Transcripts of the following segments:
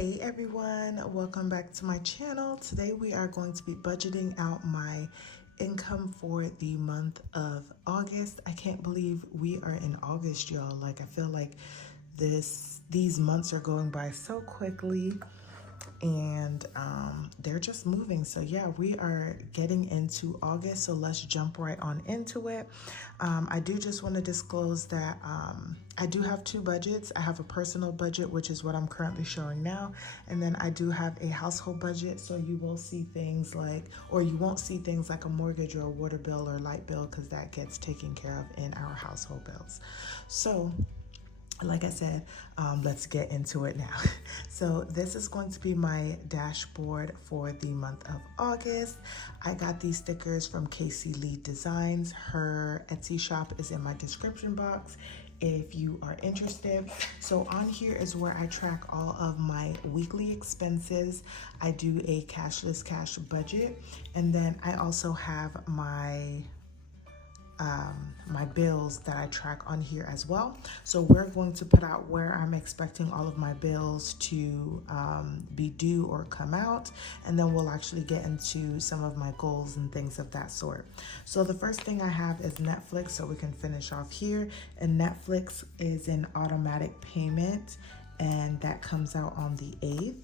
Hey everyone, welcome back to my channel. Today we are going to be budgeting out my income for the month of August. I can't believe we are in August, y'all. Like, I feel like these months are going by so quickly, and they're just moving. So yeah, we are getting into August, so let's jump right on into it. I do just want to disclose that I do have two budgets. I have a personal budget, which is what I'm currently showing now, and then I do have a household budget. So you will see things like, or you won't see things like a mortgage or a water bill or light bill, because that gets taken care of in our household bills. So like I said, let's get into it now. So this is going to be my dashboard for the month of August. I got these stickers from KayceeLeighDesign. Her Etsy shop is in my description box if you are interested. So on here is where I track all of my weekly expenses. I do a cashless cash budget, and then I also have my bills that I track on here as well. So we're going to put out where I'm expecting all of my bills to be due or come out, and then we'll actually get into some of my goals and things of that sort. So the first thing I have is Netflix, so we can finish off here. And Netflix is an automatic payment, and that comes out on the 8th.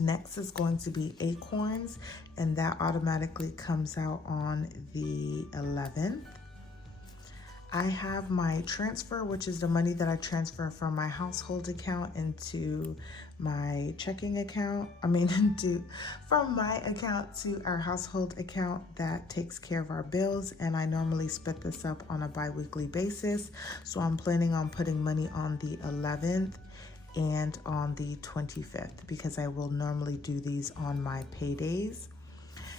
Next is going to be Acorns, and that automatically comes out on the 11th. I have my transfer, which is the money that I transfer from my household account into my checking account. From my account to our household account that takes care of our bills. And I normally split this up on a bi-weekly basis. So I'm planning on putting money on the 11th and on the 25th, because I will normally do these on my paydays.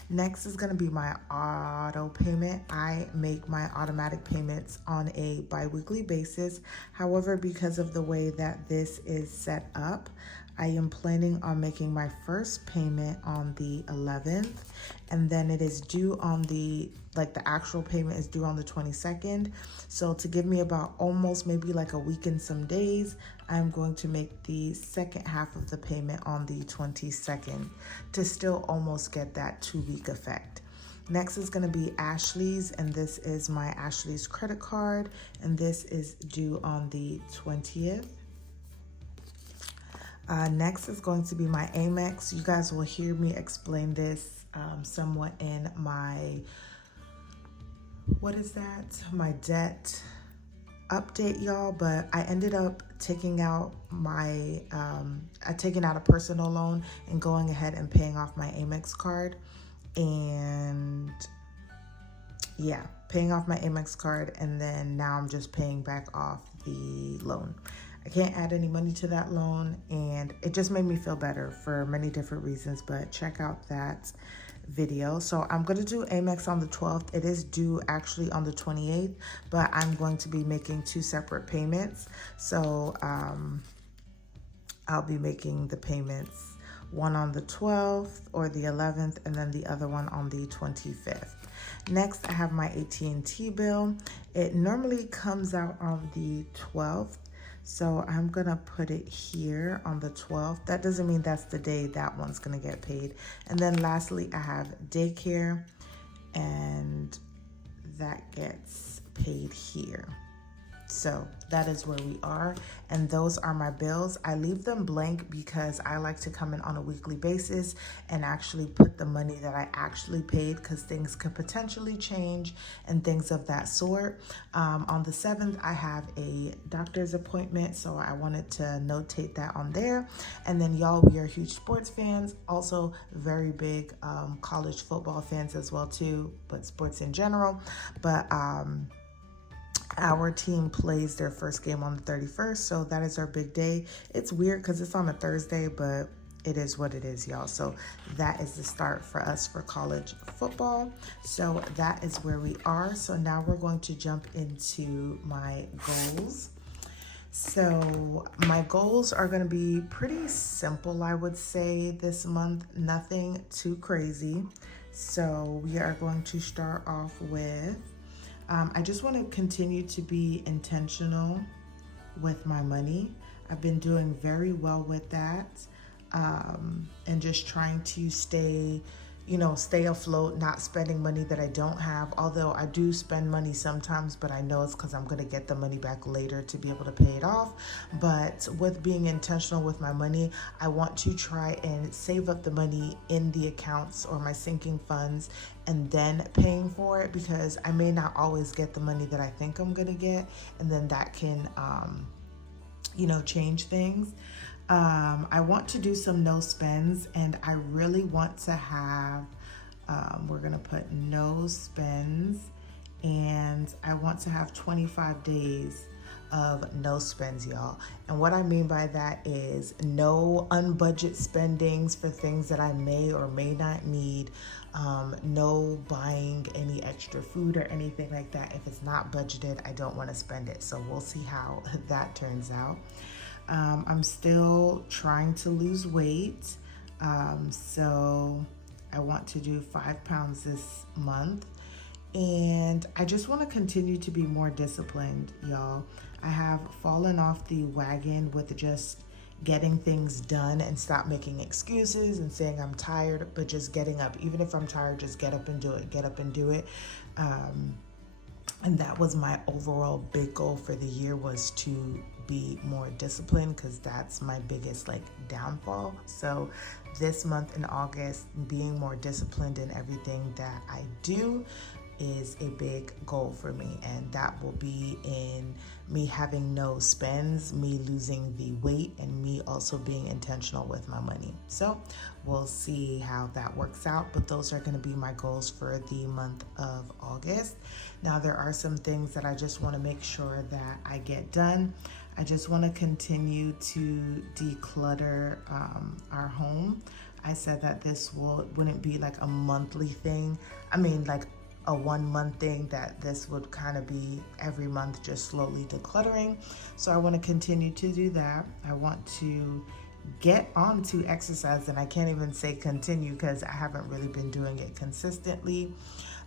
Next is going to be my auto payment. I make my automatic payments on a bi-weekly basis. However, because of the way that this is set up, I am planning on making my first payment on the 11th, and then it is due on the actual payment is due on the 22nd. So to give me about almost maybe like a week and some days, I'm going to make the second half of the payment on the 22nd to still almost get that 2-week effect. Next is going to be Ashley's, and this is my Ashley's credit card, and this is due on the 20th. Next is going to be my Amex. You guys will hear me explain this somewhat in my, my debt update, y'all. But I ended up taking out a personal loan and going ahead and paying off my Amex card. And yeah, paying off my Amex card, and then now I'm just paying back off the loan. I can't add any money to that loan, and it just made me feel better for many different reasons, but check out that video. So I'm going to do Amex on the 12th. It is due actually on the 28th, but I'm going to be making two separate payments. So I'll be making the payments, one on the 12th or the 11th, and then the other one on the 25th. Next, I have my AT&T bill. It normally comes out on the 12th. So I'm going to put it here on the 12th. That doesn't mean that's the day that one's going to get paid. And then lastly, I have daycare, and that gets paid here. So that is where we are, and those are my bills. I leave them blank because I like to come in on a weekly basis and actually put the money that I actually paid, because things could potentially change and things of that sort. On the 7th, I have a doctor's appointment, so I wanted to notate that on there. And then y'all, we are huge sports fans, also very big college football fans as well too, but sports in general. But our team plays their first game on the 31st, so that is our big day. It's weird because it's on a Thursday, but it is what it is, y'all. So that is the start for us for college football. So that is where we are. So now we're going to jump into my goals. So my goals are going to be pretty simple, I would say, this month. Nothing too crazy. So we are going to start off with I just want to continue to be intentional with my money. I've been doing very well with that, and just trying to stay, stay afloat, not spending money that I don't have. Although I do spend money sometimes, but I know it's because I'm going to get the money back later to be able to pay it off. But with being intentional with my money, I want to try and save up the money in the accounts or my sinking funds and then paying for it, because I may not always get the money that I think I'm going to get. And then that can, change things. I want to do some no spends, and I really want to have, we're gonna put no spends, and I want to have 25 days of no spends, y'all. And what I mean by that is no unbudgeted spendings for things that I may or may not need. No buying any extra food or anything like that. If it's not budgeted, I don't want to spend it. So we'll see how that turns out. I'm still trying to lose weight. So I want to do 5 pounds this month. And I just want to continue to be more disciplined, y'all. I have fallen off the wagon with just getting things done and stop making excuses and saying I'm tired, but just getting up. Even if I'm tired, just get up and do it. Get up and do it. And that was my overall big goal for the year, was to be more disciplined, because that's my biggest downfall. So this month in August, being more disciplined in everything that I do is a big goal for me, and that will be in me having no spends, me losing the weight, and me also being intentional with my money. So we'll see how that works out, but those are going to be my goals for the month of August. Now, there are some things that I just want to make sure that I get done. I just want to continue to declutter our home. I said that this wouldn't be a monthly thing. I mean, a 1 month thing, that this would kind of be every month, just slowly decluttering. So I want to continue to do that. I want to get on to exercise, and I can't even say continue because I haven't really been doing it consistently.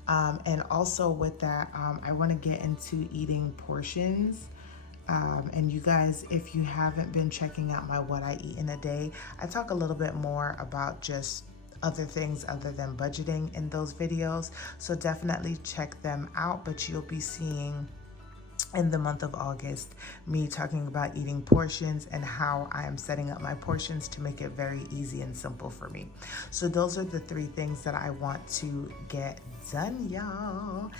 And also with that, I want to get into eating portions. And you guys, if you haven't been checking out my What I Eat in a Day, I talk a little bit more about just other things other than budgeting in those videos. So definitely check them out, but you'll be seeing in the month of August me talking about eating portions and how I am setting up my portions to make it very easy and simple for me. So those are the 3 things that I want to get done, y'all.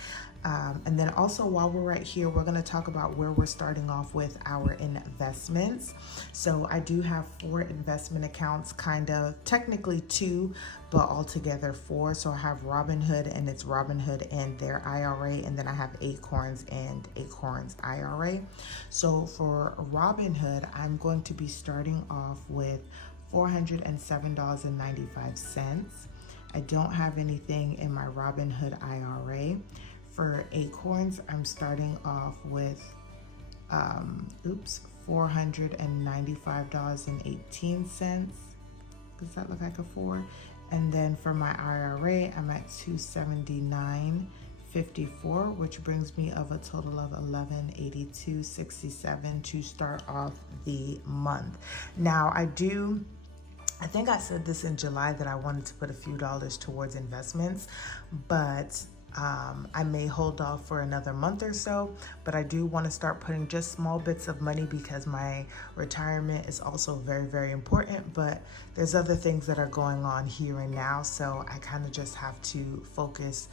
And then also, while we're right here, we're going to talk about where we're starting off with our investments. So I do have 4 investment accounts, kind of technically 2, but altogether 4. So I have Robinhood, and it's Robinhood and their IRA, and then I have Acorns and Acorns IRA. So for Robinhood, I'm going to be starting off with $407.95. I don't have anything in my Robinhood IRA. For Acorns, I'm starting off with $495.18. Does that look like a 4? And then for my IRA, I'm at $279.54, which brings me of a total of $1182.67 to start off the month. Now, I think I said this in July that I wanted to put a few dollars towards investments, but I may hold off for another month or so, but I do want to start putting just small bits of money, because my retirement is also very, very important, but there's other things that are going on here and now. So I kind of just have to focus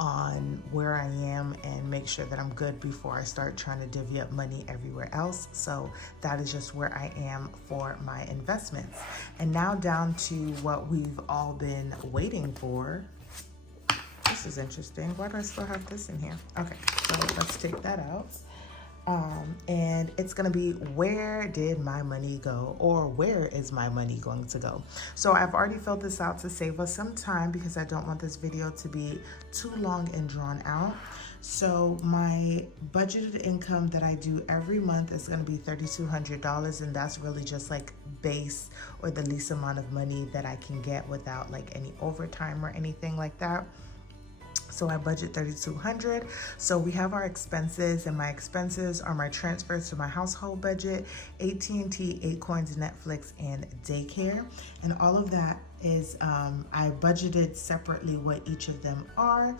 on where I am and make sure that I'm good before I start trying to divvy up money everywhere else. So that is just where I am for my investments. And now down to what we've all been waiting for. This is interesting. Why do I still have this in here? Okay, so let's take that out. And it's gonna be, where did my money go, or where is my money going to go? So I've already filled this out to save us some time, because I don't want this video to be too long and drawn out. So my budgeted income that I do every month is going to be $3,200, and that's really just base, or the least amount of money that I can get without any overtime or anything like that. So I budget $3,200. So we have our expenses, and my expenses are my transfers to my household budget, AT&T, Acorns, Netflix, and daycare. And all of that is, I budgeted separately what each of them are,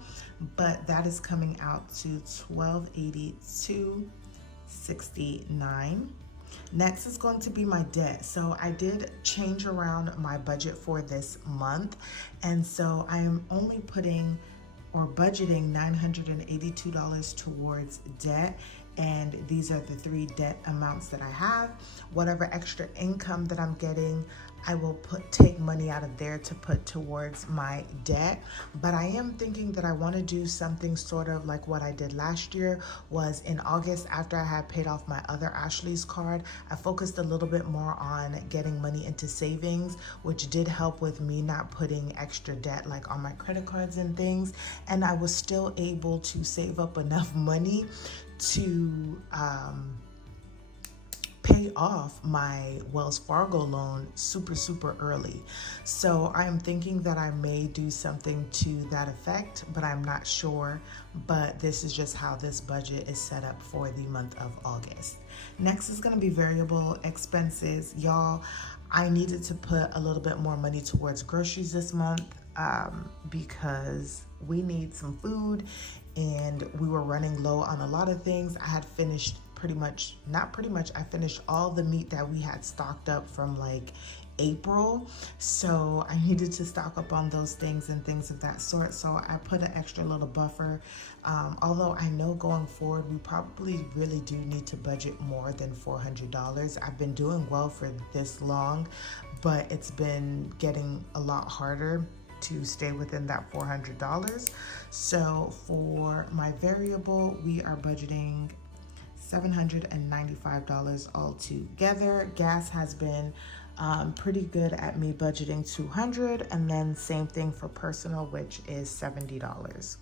but that is coming out to $1,282.69. Next is going to be my debt. So I did change around my budget for this month, and so I am only putting or budgeting $982 towards debt. And these are the 3 debt amounts that I have. Whatever extra income that I'm getting, I will take money out of there to put towards my debt. But I am thinking that I want to do something sort of like what I did last year. Was in August, after I had paid off my other Ashley's card, I focused a little bit more on getting money into savings, which did help with me not putting extra debt like on my credit cards and things. And I was still able to save up enough money to pay off my Wells Fargo loan super early. So I'm thinking that I may do something to that effect, but I'm not sure. But this is just how this budget is set up for the month of August. Next is going to be variable expenses. Y'all, I needed to put a little bit more money towards groceries this month because we need some food, and we were running low on a lot of things. I had finished I finished all the meat that we had stocked up from like April. So I needed to stock up on those things and things of that sort. So I put an extra little buffer. Although I know going forward, we probably really do need to budget more than $400. I've been doing well for this long, but it's been getting a lot harder to stay within that $400. So for my variable, we are budgeting $795 altogether. Gas has been pretty good at me budgeting $200, and then same thing for personal, which is $70.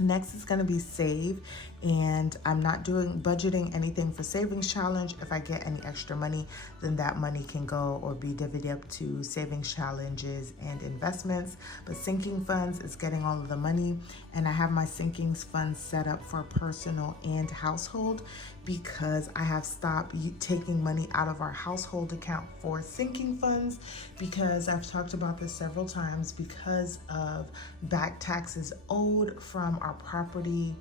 Next is going to be save, and I'm not doing budgeting anything for savings challenge. If I get any extra money, then that money can go or be divvied up to savings challenges and investments. But sinking funds is getting all of the money, and I have my sinking funds set up for personal and household because I have stopped taking money out of our household account for sinking funds, because I've talked about this several times. Because of back taxes owed from our property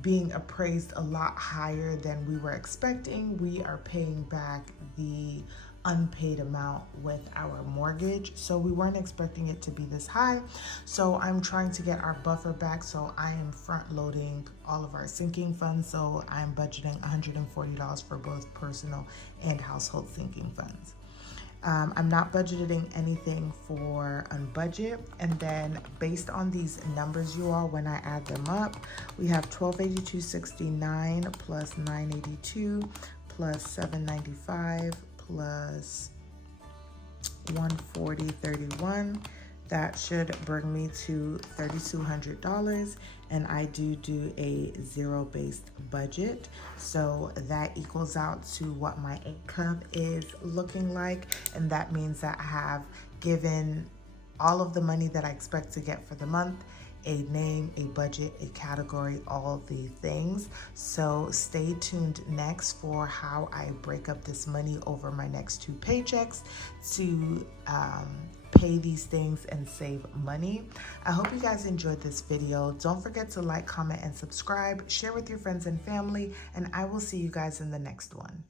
being appraised a lot higher than we were expecting, we are paying back the unpaid amount with our mortgage. So we weren't expecting it to be this high. So I'm trying to get our buffer back. So I am front loading all of our sinking funds. So I'm budgeting $140 for both personal and household sinking funds. I'm not budgeting anything for unbudget. And then based on these numbers, you all, when I add them up, we have $1,282.69 plus $982 plus $795 plus $140.31. That should bring me to $3,200, and I do a zero-based budget. So that equals out to what my income is looking like, and that means that I have given all of the money that I expect to get for the month a name, a budget, a category, all the things. So stay tuned next for how I break up this money over my next 2 paychecks to pay these things and save money. I hope you guys enjoyed this video. Don't forget to like, comment, and subscribe. Share with your friends and family, and I will see you guys in the next one.